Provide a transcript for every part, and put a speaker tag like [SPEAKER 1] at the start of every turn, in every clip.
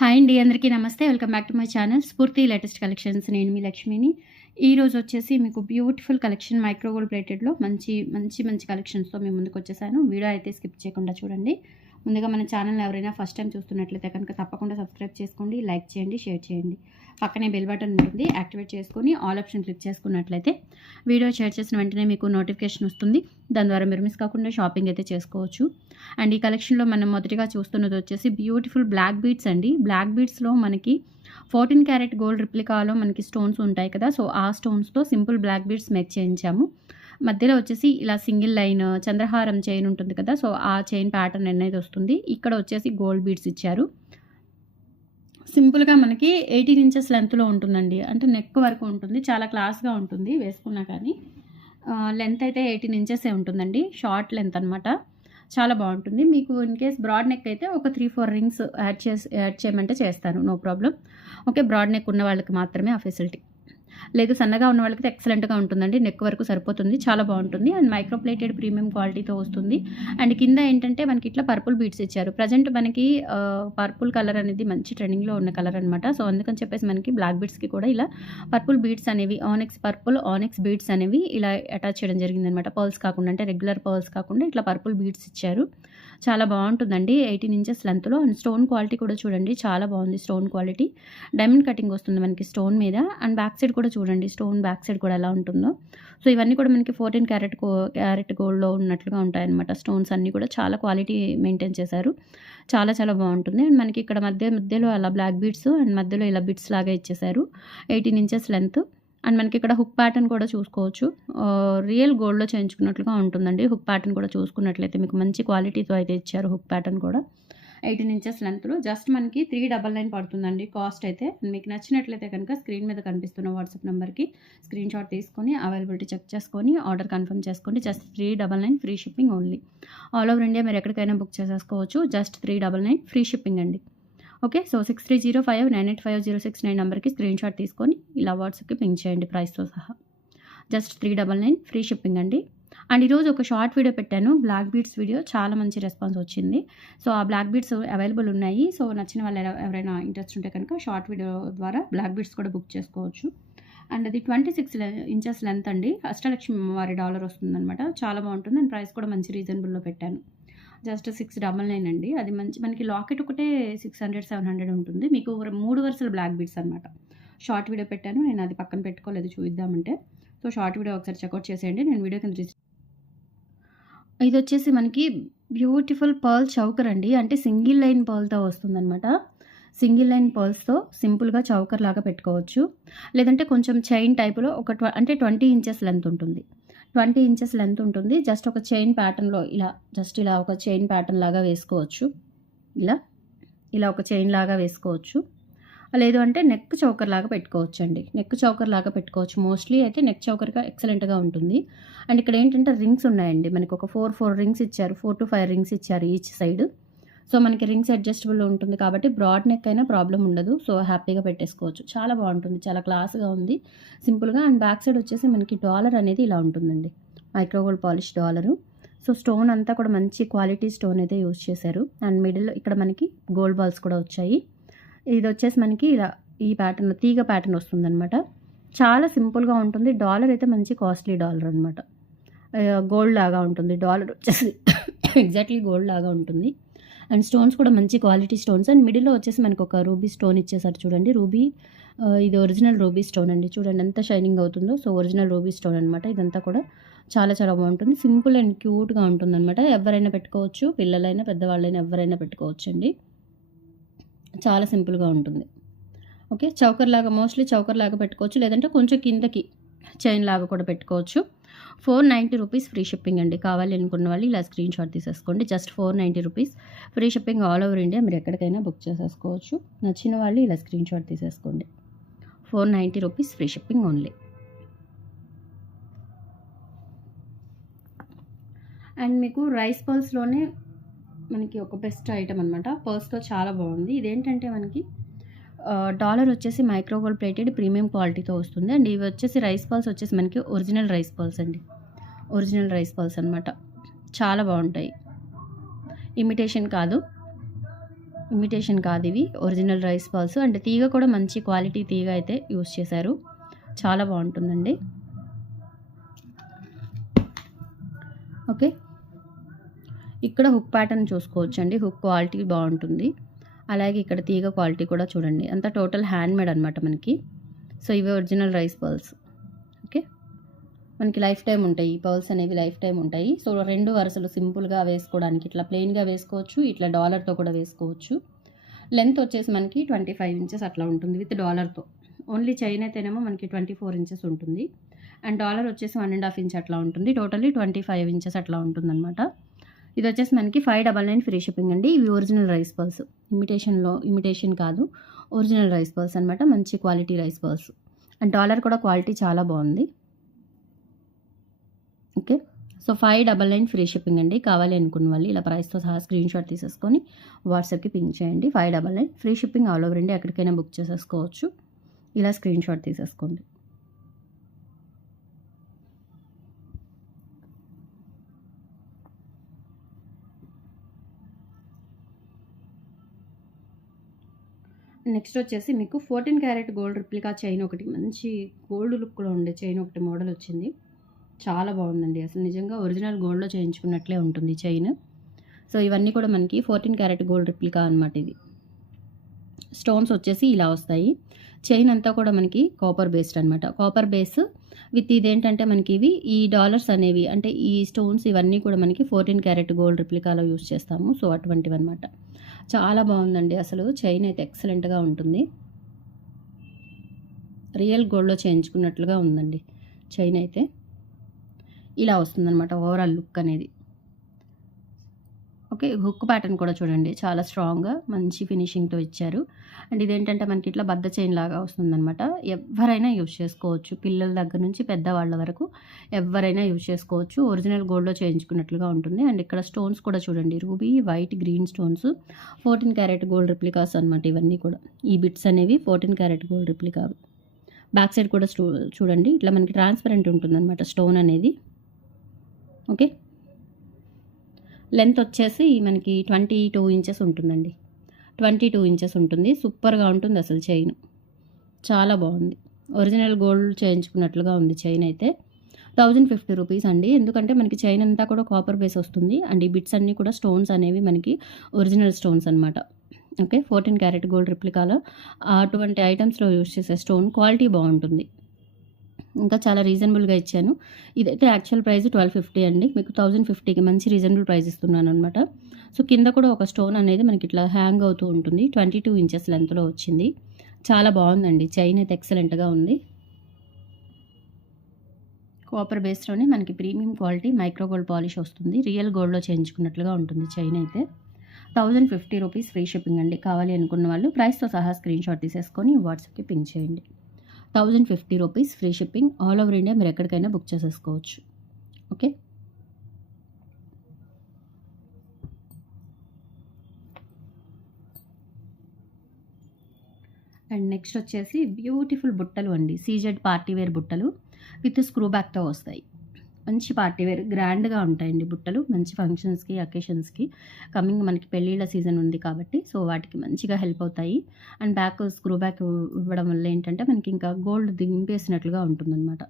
[SPEAKER 1] Hi అండి అందరికీ నమస్తే. Welcome back to my channel Spoorthi latest collections. నేను మీ లక్ష్మిని. ఈరోజు వచ్చేసి మీకు బ్యూటిఫుల్ కలెక్షన్ మైక్రోగోల్డ్ ప్లేటెడ్లో మంచి మంచి మంచి కలెక్షన్స్తో మేము ముందుకు వచ్చేసాను. వీడియో అయితే స్కిప్ చేయకుండా చూడండి. ముందుగా మన ఛానల్ ఎవరైనా ఫస్ట్ టైం చూస్తున్నట్లయితే కనుక తప్పకుండా సబ్స్క్రైబ్ చేసుకోండి లైక్ చేయండి షేర్ చేయండి. పక్కనే బెల్ బటన్ ఉంటుంది యాక్టివేట్ చేసుకొని ఆల్ ఆప్షన్ క్లిక్ చేసుకున్నట్లయితే వీడియో షేర్ చేసిన వెంటనే మీకు నోటిఫికేషన్ వస్తుంది. దాని ద్వారా మీరు మిస్ కాకుండా షాపింగ్ అయితే చేసుకోవచ్చు. అండ్ ఈ కలెక్షన్లో మనం మొదటిగా చూస్తున్నది వచ్చేసి బ్యూటిఫుల్ బ్లాక్ బీడ్స్ అండి. బ్లాక్ బీడ్స్లో మనకి ఫోర్టీన్ క్యారెట్ గోల్డ్ రిప్లికాలో మనకి స్టోన్స్ ఉంటాయి కదా. సో ఆ స్టోన్స్తో సింపుల్ బ్లాక్ బీడ్స్ మేక్ చేయించాము. మధ్యలో వచ్చేసి ఇలా సింగిల్ లైన్ చంద్రహారం చైన్ ఉంటుంది కదా సో ఆ చైన్ ప్యాటర్న్ అనేది వస్తుంది. ఇక్కడ వచ్చేసి గోల్డ్ బీడ్స్ ఇచ్చారు. సింపుల్గా మనకి ఎయిటీన్ ఇంచెస్ లెంత్లో ఉంటుందండి. అంటే నెక్ వరకు ఉంటుంది. చాలా క్లాస్గా ఉంటుంది వేసుకున్నా కానీ. లెంత్ అయితే ఎయిటీన్ ఇంచెసే ఉంటుందండి. షార్ట్ లెంత్ అనమాట చాలా బాగుంటుంది. మీకు ఇన్ కేస్ బ్రాడ్ నెక్ అయితే ఒక త్రీ ఫోర్ రింగ్స్ యాడ్ చేసి యాడ్ చేయమంటే చేస్తాను. No problem okay broad neck ఉన్న వాళ్ళకి మాత్రమే ఆ ఫెసిలిటీ. లేదు సన్నగా ఉన్న వాళ్ళకి ఎక్సలెంట్గా ఉంటుందండి. నెక్ వరకు సరిపోతుంది. చాలా బాగుంటుంది. అండ్ మైక్రోప్లేటెడ్ ప్రీమియం క్వాలిటీతో వస్తుంది. అండ్ కింద ఏంటంటే మనకి ఇట్లా పర్పుల్ బీట్స్ ఇచ్చారు. ప్రజెంట్ మనకి పర్పుల్ కలర్ అనేది మంచి ట్రెండింగ్లో ఉన్న కలర్ అనమాట సో అందుకని చెప్పేసి మనకి బ్లాక్ బీట్స్కి కూడా ఇలా పర్పుల్ బీట్స్ అనేవి ఆనెక్స్ పర్పుల్ ఆనెక్స్ బీట్స్ అనేవి ఇలా అటాచ్ చేయడం జరిగిందనమాట పర్ల్స్ కాకుండా అంటే రెగ్యులర్ పర్ల్స్ కాకుండా ఇట్లా పర్పుల్ బీట్స్ ఇచ్చారు. చాలా బాగుంటుందండి. ఎయిటీన్ ఇంచెస్ లెంత్లో అండ్ స్టోన్ క్వాలిటీ కూడా చూడండి. చాలా బాగుంది స్టోన్ క్వాలిటీ డైమండ్ కటింగ్ వస్తుంది మనకి స్టోన్ మీద. అండ్ బ్యాక్ సైడ్ కూడా చూడండి. స్టోన్ బ్యాక్ సైడ్ కూడా ఎలా ఉంటుందో. సో ఇవన్నీ కూడా మనకి ఫోర్టీన్ క్యారెట్ క్యారెట్ గోల్డ్లో ఉన్నట్లుగా ఉంటాయన్నమాట. స్టోన్స్ అన్నీ కూడా చాలా క్వాలిటీ మెయింటైన్ చేశారు. చాలా చాలా బాగుంటుంది. అండ్ మనకి ఇక్కడ మధ్య మధ్యలో అలా బ్లాక్ బీడ్స్ అండ్ మధ్యలో ఇలా బిట్స్ లాగా ఇచ్చేసారు ఎయిటీన్ ఇంచెస్ లెంత్ అండ్ మనకి ఇక్కడ హుక్ ప్యాటర్న్ కూడా చూసుకోవచ్చు. రియల్ గోల్డ్లో చేయించుకున్నట్లుగా ఉంటుందండి. హుక్ ప్యాటర్న్ కూడా చూసుకున్నట్లయితే మీకు మంచి క్వాలిటీతో అయితే ఇచ్చారు హుక్ ప్యాటర్న్ కూడా. ఎయిటీన్ ఇంచెస్ లెంత్లో జస్ట్ మనకి త్రీ డబల్ నైన్ పడుతుందండి కాస్ట్ అయితే. మీకు నచ్చినట్లయితే కనుక స్క్రీన్ మీద కనిపిస్తున్న వాట్సాప్ నెంబర్కి స్క్రీన్ షాట్ తీసుకొని అవైలబిలిటీ చెక్ చేసుకొని ఆర్డర్ కన్ఫర్మ్ చేసుకోండి. Just three double nine free shipping only. All over India మీరు ఎక్కడికైనా బుక్ చేసేసుకోవచ్చు. Just three double nine free shipping అండి. Okay? So six three zero five nine eight five zero six nine నెంబర్కి screen shot తీసుకొని ఇలా వాట్సాప్కి ping చేయండి ప్రైస్తో సహా. Just three double nine free shipping అండి. అండ్ ఈరోజు ఒక షార్ట్ వీడియో పెట్టాను బ్లాక్ బీడ్స్ వీడియో. చాలా మంచి రెస్పాన్స్ వచ్చింది. సో ఆ బ్లాక్ బీడ్స్ అవైలబుల్ ఉన్నాయి. సో నచ్చిన వాళ్ళు ఎవరైనా ఇంట్రెస్ట్ ఉంటే కనుక షార్ట్ వీడియో ద్వారా బ్లాక్ బీడ్స్ కూడా బుక్ చేసుకోవచ్చు. అండ్ అది ట్వంటీ సిక్స్ ఇంచెస్ లెంత్ అండి. అష్టలక్ష్మి వారి డాలర్ వస్తుందన్నమాట. చాలా బాగుంటుంది. అండ్ ప్రైస్ కూడా మంచి రీజనబుల్లో పెట్టాను. జస్ట్ సిక్స్ డబల్ నైన్ అండి. అది మంచి మనకి లాకెట్ ఒకటే సిక్స్ హండ్రెడ్ సెవెన్ హండ్రెడ్ ఉంటుంది. మీకు మూడు వరుసలు బ్లాక్ బీడ్స్ అనమాట షార్ట్ వీడియో పెట్టాను. నేను అది పక్కన పెట్టుకోలేదు చూద్దామంటే సో షార్ట్ వీడియో ఒకసారి చెక్అవుట్ చేసేయండి. నేను వీడియో కింద ఇది వచ్చేసి మనకి బ్యూటిఫుల్ పర్ల్ చౌకర్ అండి. అంటే సింగిల్ లైన్ పర్ల్తో వస్తుందన్నమాట. సింగిల్ లైన్ పర్ల్స్తో సింపుల్గా చౌకర్ లాగా పెట్టుకోవచ్చు. లేదంటే కొంచెం చైన్ టైపులో ఒక ట్వ అంటే ట్వంటీ ఇంచెస్ లెంత్ ఉంటుంది. ట్వంటీ ఇంచెస్ లెంత్ ఉంటుంది. జస్ట్ ఒక చైన్ ప్యాటర్న్లో ఇలా జస్ట్ ఇలా ఒక చైన్ ప్యాటర్న్ లాగా వేసుకోవచ్చు. ఇలా ఇలా ఒక చైన్ లాగా వేసుకోవచ్చు. లేదు అంటే నెక్ చౌకర్ లాగా పెట్టుకోవచ్చు అండి నెక్ చౌకర్ లాగా పెట్టుకోవచ్చు. మోస్ట్లీ అయితే నెక్ చౌకర్గా ఎక్సలెంట్గా ఉంటుంది. అండ్ ఇక్కడ ఏంటంటే రింగ్స్ ఉన్నాయండి. మనకి ఒక ఫోర్ ఫోర్ రింగ్స్ ఇచ్చారు. ఫోర్ టు ఫైవ్ రింగ్స్ ఇచ్చారు ఈచ్ సైడ్. సో మనకి రింగ్స్ అడ్జస్టబుల్ ఉంటుంది కాబట్టి బ్రాడ్ నెక్ అయినా ప్రాబ్లం ఉండదు. సో హ్యాపీగా పెట్టేసుకోవచ్చు. చాలా బాగుంటుంది. చాలా క్లాస్గా ఉంది. సింపుల్గా అండ్ బ్యాక్ సైడ్ వచ్చేసి మనకి డాలర్ అనేది ఇలా ఉంటుందండి. Micro gold polish dollar. So stone అంతా కూడా మంచి క్వాలిటీ స్టోన్ అయితే యూజ్ చేశారు. అండ్ మిడిల్ ఇక్కడ మనకి గోల్డ్ బాల్స్ కూడా వచ్చాయి. ఇది వచ్చేసి మనకి ఇలా ఈ ప్యాటర్న్ తీగ ప్యాటర్న్ వస్తుందన్నమాట. చాలా సింపుల్గా ఉంటుంది. డాలర్ అయితే మంచి కాస్ట్లీ డాలర్ అనమాట గోల్డ్ లాగా ఉంటుంది. డాలర్ వచ్చేసి ఎగ్జాక్ట్లీ గోల్డ్ లాగా ఉంటుంది. అండ్ స్టోన్స్ కూడా మంచి క్వాలిటీ స్టోన్స్. అండ్ మిడిల్లో వచ్చేసి మనకు ఒక రూబీ స్టోన్ ఇచ్చేసారు చూడండి. రూబీ ఇది ఒరిజినల్ రూబీ స్టోన్ అండి. చూడండి ఎంత షైనింగ్ అవుతుందో. సో ఒరిజినల్ రూబీ స్టోన్ అనమాట ఇదంతా కూడా చాలా చాలా బాగుంటుంది. సింపుల్ అండ్ క్యూట్గా ఉంటుంది అనమాట ఎవరైనా పెట్టుకోవచ్చు. పిల్లలైనా పెద్దవాళ్ళైనా ఎవరైనా పెట్టుకోవచ్చు అండి చాలా సింపుల్గా ఉంటుంది. ఓకే? చౌకర్ లాగా మోస్ట్లీ చౌకర్ లాగా పెట్టుకోవచ్చు. లేదంటే కొంచెం కిందకి చైన్ లాగా కూడా పెట్టుకోవచ్చు. Four ninety rupees free shipping అండి. కావాలి అనుకున్న వాళ్ళు ఇలా స్క్రీన్ షాట్ తీసేసుకోండి. Just four ninety rupees free shipping all over India. మీరు ఎక్కడికైనా బుక్ చేసేసుకోవచ్చు. నచ్చిన వాళ్ళు ఇలా స్క్రీన్ షాట్ తీసేసుకోండి. Four ninety rupees free shipping only. And మీకు రైస్ పర్ల్స్లోనే మనకి ఒక బెస్ట్ ఐటమ్ అనమాట పర్స్తో చాలా బాగుంది. ఇదేంటంటే మనకి డాలర్ వచ్చేసి మైక్రో గోల్డ్ ప్లేటెడ్ ప్రీమియం క్వాలిటీతో వస్తుంది అండ్ ఇవి వచ్చేసి రైస్ బాల్స్ వచ్చేసి మనకి ఒరిజినల్ రైస్ బాల్స్ అండి. ఒరిజినల్ రైస్ బాల్స్ అనమాట చాలా బాగుంటాయి. ఇమిటేషన్ కాదు. ఇమిటేషన్ కాదు ఇవి. ఒరిజినల్ రైస్ బాల్స్ అండ్ తీగ కూడా మంచి క్వాలిటీ తీగ అయితే యూస్ చేశారు. చాలా బాగుంటుందండి. ఓకే. ఇక్కడ హుక్ ప్యాటర్న్ చూసుకోవచ్చండి. హుక్ క్వాలిటీ బాగుంటుంది. అలాగే ఇక్కడ తీగ క్వాలిటీ కూడా చూడండి. అంతా టోటల్ హ్యాండ్ మేడ్ అనమాట మనకి. సో ఇవి ఒరిజినల్ రైస్ బౌల్స్ ఓకే? మనకి లైఫ్ టైం ఉంటాయి. ఈ పర్ల్స్ అనేవి లైఫ్ టైం ఉంటాయి. సో రెండు వరుసలు సింపుల్గా వేసుకోవడానికి ఇట్లా ప్లెయిన్గా వేసుకోవచ్చు. ఇట్లా డాలర్తో కూడా వేసుకోవచ్చు. లెంత్ వచ్చేసి మనకి ట్వంటీ ఫైవ్ ఇంచెస్ అట్లా ఉంటుంది విత్ డాలర్తో. ఓన్లీ చైన్ అయితేనేమో మనకి ట్వంటీ ఫోర్ ఇంచెస్ ఉంటుంది. అండ్ డాలర్ వచ్చేసి వన్ అండ్ హాఫ్ ఇంచ్ అట్లా ఉంటుంది. టోటల్లీ ట్వంటీ ఫైవ్ ఇంచెస్ అట్లా ఉంటుందన్నమాట. ఇది వచ్చేసి మనకి five double nine free shipping అండి. ఇవి ఒరిజినల్ రైస్ పల్స్ ఇమిటేషన్లో ఇమిటేషన్ కాదు. ఒరిజినల్ రైస్ పల్స్ అనమాట మంచి quality rice pulse and dollar కూడా క్వాలిటీ చాలా బాగుంది. Okay so five double nine free shipping అండి. కావాలి అనుకున్న వాళ్ళు ఇలా ప్రైస్తో సహా స్క్రీన్ షాట్ తీసేసుకొని వాట్సాప్కి పింక్ చేయండి. Five double nine free shipping all over అండి ఎక్కడికైనా బుక్ చేసేసుకోవచ్చు. ఇలా స్క్రీన్ షాట్ తీసేసుకోండి. నెక్స్ట్ వచ్చేసి మీకు fourteen carat gold replica chain ఒకటి మంచి గోల్డ్ లుక్లో ఉండే చైన్ ఒకటి మోడల్ వచ్చింది. చాలా బాగుందండి. అసలు నిజంగా ఒరిజినల్ గోల్డ్లో చేయించుకున్నట్లే ఉంటుంది చైన్. సో ఇవన్నీ కూడా మనకి ఫోర్టీన్ క్యారెట్ గోల్డ్ రిప్లికా అనమాట ఇది. స్టోన్స్ వచ్చేసి ఇలా వస్తాయి. చైన్ అంతా కూడా మనకి కాపర్ బేస్డ్ అనమాట కాపర్ బేస్ విత్ ఇదేంటంటే మనకి ఇవి ఈ డాలర్స్ అనేవి అంటే ఈ స్టోన్స్ ఇవన్నీ కూడా మనకి ఫోర్టీన్ క్యారెట్ గోల్డ్ రిప్లికాలో యూస్ చేస్తాము. సో అటువంటివి అనమాట చాలా బాగుందండి. అసలు చైన్ అయితే ఎక్సలెంట్గా ఉంటుంది. రియల్ గోల్డ్లో చేయించుకున్నట్లుగా ఉందండి చైన్ అయితే. ఇలా వస్తుందన్నమాట ఓవరాల్ లుక్ అనేది. ఓకే హుక్ ప్యాటర్న్ కూడా చూడండి. చాలా స్ట్రాంగ్గా మంచి ఫినిషింగ్తో ఇచ్చారు. అండ్ ఇదేంటంటే మనకి ఇట్లా బద్ద చైన్ లాగా వస్తుందన్నమాట. ఎవరైనా యూజ్ చేసుకోవచ్చు. పిల్లల దగ్గర నుంచి పెద్దవాళ్ళ వరకు ఎవరైనా యూజ్ చేసుకోవచ్చు. ఒరిజినల్ గోల్డ్లో చేయించుకున్నట్లుగా ఉంటుంది. అండ్ ఇక్కడ స్టోన్స్ కూడా చూడండి. Ruby white green stones. Fourteen carat gold replicas అనమాట ఇవన్నీ కూడా. ఈ బిట్స్ అనేవి fourteen carat gold replica. Back side కూడా చూడండి. ఇట్లా మనకి ట్రాన్స్పరెంట్ ఉంటుందన్నమాట స్టోన్ అనేది. ఓకే? లెంత్ వచ్చేసి మనకి ట్వంటీ టూ ఇంచెస్ ఉంటుందండి. ట్వంటీ టూ ఇంచెస్ ఉంటుంది. సూపర్గా ఉంటుంది అసలు చైన్. చాలా బాగుంది. ఒరిజినల్ గోల్డ్ చేయించుకున్నట్లుగా ఉంది చైన్ అయితే. థౌజండ్ ఫిఫ్టీ రూపీస్ అండి. ఎందుకంటే మనకి చైన్ అంతా కూడా కాపర్ బేస్ వస్తుంది. అండ్ ఈ బిట్స్ అన్నీ కూడా స్టోన్స్ అనేవి మనకి ఒరిజినల్ స్టోన్స్ అనమాట ఓకే? ఫోర్టీన్ క్యారెట్ గోల్డ్ రిప్లికాలో అటువంటి ఐటమ్స్లో యూస్ చేసే స్టోన్ క్వాలిటీ బాగుంటుంది. ఇంకా చాలా రీజనబుల్గా ఇచ్చాను. ఇదైతే యాక్చువల్ ప్రైస్ ట్వెల్వ్ ఫిఫ్టీ అండి. మీకు థౌజండ్ ఫిఫ్టీకి మంచి రీజనబుల్ ప్రైస్ ఇస్తున్నాను అనమాట సో కింద కూడా ఒక స్టోన్ అనేది మనకి ఇట్లా హ్యాంగ్ అవుతూ ఉంటుంది. ట్వంటీ టూ ఇంచెస్ లెంత్లో వచ్చింది. చాలా బాగుందండి. చైన్ అయితే ఎక్సలెంట్గా ఉంది. కాపర్ బేస్లోనే మనకి premium quality micro gold polish వస్తుంది. రియల్ గోల్డ్లో చేయించుకున్నట్లుగా ఉంటుంది చైన్ అయితే. Thousand fifty rupees free shipping అండి. కావాలి అనుకున్న వాళ్ళు ప్రైస్తో సహా స్క్రీన్ షాట్ తీసేసుకొని వాట్సాప్కి పింక్ చేయండి. Thousand fifty rupees free shipping all over India మీరు ఎక్కడికైనా బుక్ చేసేసుకోవచ్చు. ఓకే? అండ్ నెక్స్ట్ వచ్చేసి బ్యూటిఫుల్ బుట్టలు అండి. సీజెడ్ పార్టీ వేర్ బుట్టలు విత్ స్క్రూ బ్యాక్తో వస్తాయి. మంచి పార్టీ వేర్. గ్రాండ్గా ఉంటాయండి బుట్టలు. మంచి ఫంక్షన్స్కి అకేషన్స్కి. కమింగ్ మనకి పెళ్ళిళ్ళ సీజన్ ఉంది కాబట్టి సో వాటికి మంచిగా హెల్ప్ అవుతాయి. అండ్ బ్యాక్ స్క్రూ బ్యాక్ ఇవ్వడం వల్ల ఏంటంటే మనకి ఇంకా గోల్డ్ దింపేసినట్లుగా ఉంటుందన్నమాట.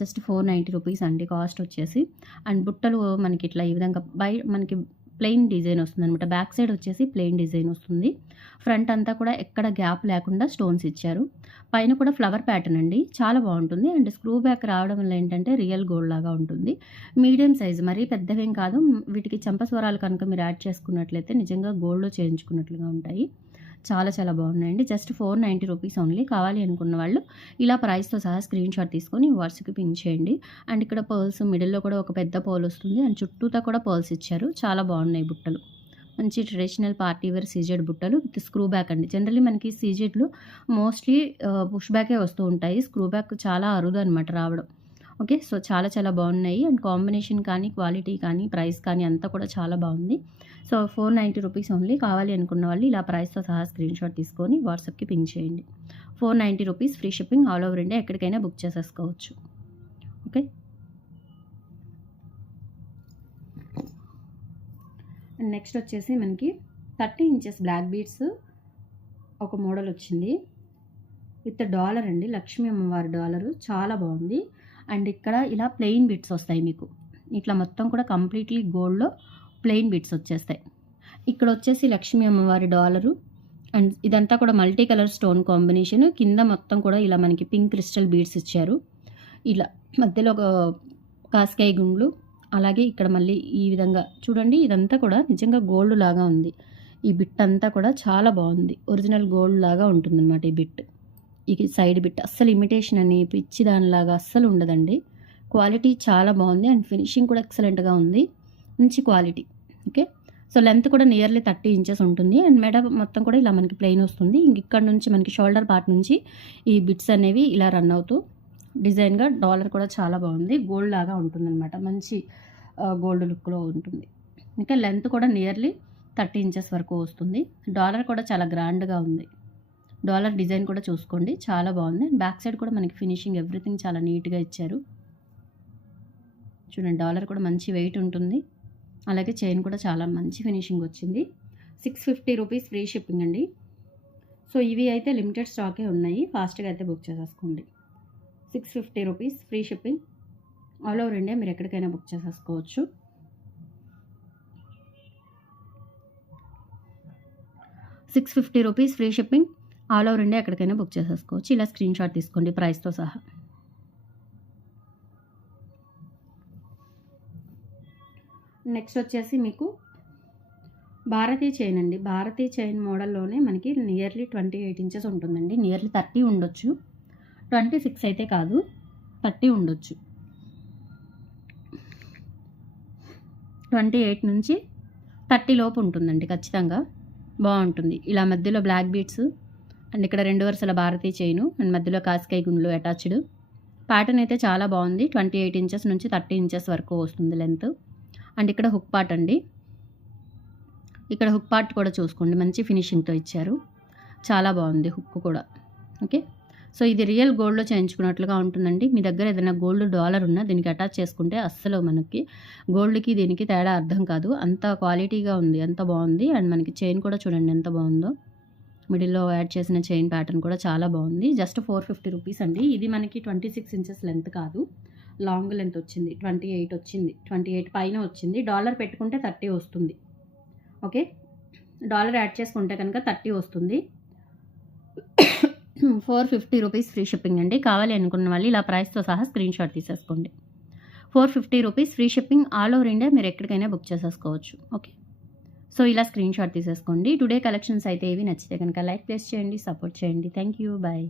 [SPEAKER 1] జస్ట్ ఫోర్ నైంటీ రూపీస్ అండి కాస్ట్ వచ్చేసి. అండ్ బుట్టలు మనకి ఇట్లా ఈ విధంగా బై మనకి ప్లెయిన్ డిజైన్ వస్తుంది అనమాట బ్యాక్ సైడ్ వచ్చేసి ప్లెయిన్ డిజైన్ వస్తుంది. ఫ్రంట్ అంతా కూడా ఎక్కడ గ్యాప్ లేకుండా స్టోన్స్ ఇచ్చారు. పైన కూడా ఫ్లవర్ ప్యాటర్న్ అండి. చాలా బాగుంటుంది. అండ్ స్క్రూ బ్యాక్ రావడం వల్ల ఏంటంటే రియల్ గోల్డ్ లాగా ఉంటుంది. మీడియం సైజ్ మరీ పెద్దవేం కాదు. వీటికి చంపస్వరాలు కనుక మీరు యాడ్ చేసుకున్నట్లయితే నిజంగా గోల్డ్లో చేయించుకున్నట్లుగా ఉంటాయి. చాలా చాలా బాగున్నాయండి. Just four ninety rupees only కావాలి అనుకున్న వాళ్ళు ఇలా ప్రైస్తో సహా స్క్రీన్ షాట్ తీసుకొని వాట్సాప్కి పిన్ చేయండి. అండ్ ఇక్కడ పర్ల్స్ మిడిల్లో కూడా ఒక పెద్ద పోల్ వస్తుంది. అండ్ చుట్టూతా కూడా పర్ల్స్ ఇచ్చారు. చాలా బాగున్నాయి బుట్టలు. మంచి ట్రెడిషనల్ పార్టీ వేర్ సీజెడ్ బుట్టలు విత్ స్క్రూ బ్యాక్ అండి. జనరల్లీ మనకి సీజెడ్లు మోస్ట్లీ పుష్ బ్యాకే వస్తూ ఉంటాయి. స్క్రూ బ్యాక్ చాలా అరుదు అనమాట రావడం. ఓకే సో చాలా చాలా బాగున్నాయి. అండ్ కాంబినేషన్ కానీ క్వాలిటీ కానీ ప్రైస్ కానీ అంతా కూడా చాలా బాగుంది. So four ninety rupees only కావాలి అనుకున్న వాళ్ళు ఇలా ప్రైస్తో సహా స్క్రీన్ షాట్ తీసుకొని వాట్సాప్కి పింక్ చేయండి. Four ninety rupees free shipping all over India ఎక్కడికైనా బుక్ చేసేసుకోవచ్చు. ఓకే? నెక్స్ట్ వచ్చేసి మనకి థర్టీ ఇంచెస్ బ్లాక్ బీడ్స్ ఒక మోడల్ వచ్చింది. విత్ డాలర్ అండి. లక్ష్మీ అమ్మవారి డాలరు. చాలా బాగుంది. అండ్ ఇక్కడ ఇలా ప్లెయిన్ బిట్స్ వస్తాయి మీకు. ఇట్లా మొత్తం కూడా కంప్లీట్లీ గోల్డ్లో ప్లెయిన్ బిట్స్ వచ్చేస్తాయి. ఇక్కడ వచ్చేసి లక్ష్మీ అమ్మవారి డాలరు అండ్ ఇదంతా కూడా మల్టీ కలర్ స్టోన్ కాంబినేషన్. కింద మొత్తం కూడా ఇలా మనకి పింక్ క్రిస్టల్ బీడ్స్ ఇచ్చారు. ఇలా మధ్యలో ఒక కాస్కాయ గుండ్లు అలాగే ఇక్కడ మళ్ళీ ఈ విధంగా చూడండి ఇదంతా కూడా నిజంగా గోల్డ్ లాగా ఉంది. ఈ బిట్ అంతా కూడా చాలా బాగుంది. ఒరిజినల్ గోల్డ్ లాగా ఉంటుందన్నమాట ఈ బిట్. ఇది సైడ్ బిట్ అస్సలు ఇమిటేషన్ అని పిచ్చి దానిలాగా అస్సలు ఉండదండి. క్వాలిటీ చాలా బాగుంది అండ్ ఫినిషింగ్ కూడా ఎక్సలెంట్గా ఉంది. మంచి క్వాలిటీ. ఓకే? సో లెంత్ కూడా నియర్లీ థర్టీ ఇంచెస్ ఉంటుంది అండ్ మెడ మొత్తం కూడా ఇలా మనకి ప్లెయిన్ వస్తుంది. ఇంక ఇక్కడ నుంచి మనకి షోల్డర్ పార్ట్ నుంచి ఈ బిట్స్ అనేవి ఇలా రన్ అవుతూ డిజైన్గా డాలర్ కూడా చాలా బాగుంది. గోల్డ్ లాగా ఉంటుందన్నమాట. మంచి గోల్డ్ లుక్లో ఉంటుంది. ఇంకా లెంత్ కూడా నియర్లీ థర్టీ ఇంచెస్ వరకు వస్తుంది. డాలర్ కూడా చాలా గ్రాండ్గా ఉంది. డాలర్ డిజైన్ కూడా చూసుకోండి. చాలా బాగుంది. బ్యాక్ సైడ్ కూడా మనకి ఫినిషింగ్ ఎవ్రీథింగ్ చాలా నీట్గా ఇచ్చారు. చూడండి డాలర్ కూడా మంచి వెయిట్ ఉంటుంది. అలాగే చైన్ కూడా చాలా మంచి ఫినిషింగ్ వచ్చింది. Six fifty rupees free shipping అండి. సో ఇవి అయితే లిమిటెడ్ స్టాకే ఉన్నాయి. ఫాస్ట్గా అయితే బుక్ చేసేసుకోండి. Six fifty rupees free shipping. All over India మీరు ఎక్కడికైనా బుక్ చేసేసుకోవచ్చు. Six fifty rupees free shipping. All over India ఎక్కడికైనా బుక్ చేసేసుకోవచ్చు. ఇలా స్క్రీన్ షాట్ తీసుకోండి ప్రైస్తో సహా. నెక్స్ట్ వచ్చేసి మీకు భారతీ చైన్ అండి. భారతీ చైన్ మోడల్లోనే మనకి నియర్లీ ట్వంటీ ఎయిట్ ఇంచెస్ ఉంటుందండి. నియర్లీ థర్టీ ఉండొచ్చు. ట్వంటీ సిక్స్ అయితే కాదు థర్టీ ఉండొచ్చు. ట్వంటీ ఎయిట్ నుంచి థర్టీ లోపు ఉంటుందండి ఖచ్చితంగా. బాగుంటుంది. ఇలా మధ్యలో బ్లాక్ బీట్స్ అండ్ ఇక్కడ రెండు వరుసల భారతీ చైను అండ్ మధ్యలో కాసికాయ గుండ్లు అటాచ్డ్. ప్యాటర్న్ అయితే చాలా బాగుంది. ట్వంటీ ఎయిట్ ఇంచెస్ నుంచి థర్టీ ఇంచెస్ వరకు వస్తుంది లెంత్ అండ్ ఇక్కడ హుక్ పార్ట్ అండి. ఇక్కడ హుక్ పార్ట్ కూడా చూసుకోండి. మంచి ఫినిషింగ్తో ఇచ్చారు. చాలా బాగుంది హుక్ కూడా. ఓకే? సో ఇది రియల్ గోల్డ్లో చేయించుకున్నట్లుగా ఉంటుందండి. మీ దగ్గర ఏదైనా గోల్డ్ డాలర్ ఉన్నా దీనికి అటాచ్ చేసుకుంటే అస్సలు మనకి గోల్డ్కి దీనికి తేడా అర్థం కాదు. అంత క్వాలిటీగా ఉంది. అంత బాగుంది. అండ్ మనకి చైన్ కూడా చూడండి ఎంత బాగుందో. మిడిల్లో యాడ్ చేసిన చైన్ ప్యాటర్న్ కూడా చాలా బాగుంది. జస్ట్ ఫోర్ ఫిఫ్టీ రూపీస్ అండి. ఇది మనకి ట్వంటీ సిక్స్ ఇంచెస్ లెంత్ కాదు. లాంగ్ లెంత్ వచ్చింది. ట్వంటీ ఎయిట్ వచ్చింది. ట్వంటీ ఎయిట్ పైన వచ్చింది. డాలర్ పెట్టుకుంటే థర్టీ వస్తుంది. ఓకే? డాలర్ యాడ్ చేసుకుంటే కనుక థర్టీ వస్తుంది. Four fifty rupees free shipping అండి. కావాలి అనుకున్న వాళ్ళు ఇలా ప్రైస్తో సహా స్క్రీన్ షాట్ తీసేసుకోండి. Four fifty rupees free shipping all over India మీరు ఎక్కడికైనా బుక్ చేసేసుకోవచ్చు. ఓకే? సో ఇలా స్క్రీన్ షాట్ తీసేసుకోండి. టుడే కలెక్షన్స్ అయితే ఇవి నచ్చితే కనుక లైక్ ప్లేస్ చేయండి సపోర్ట్ చేయండి. Thank you bye.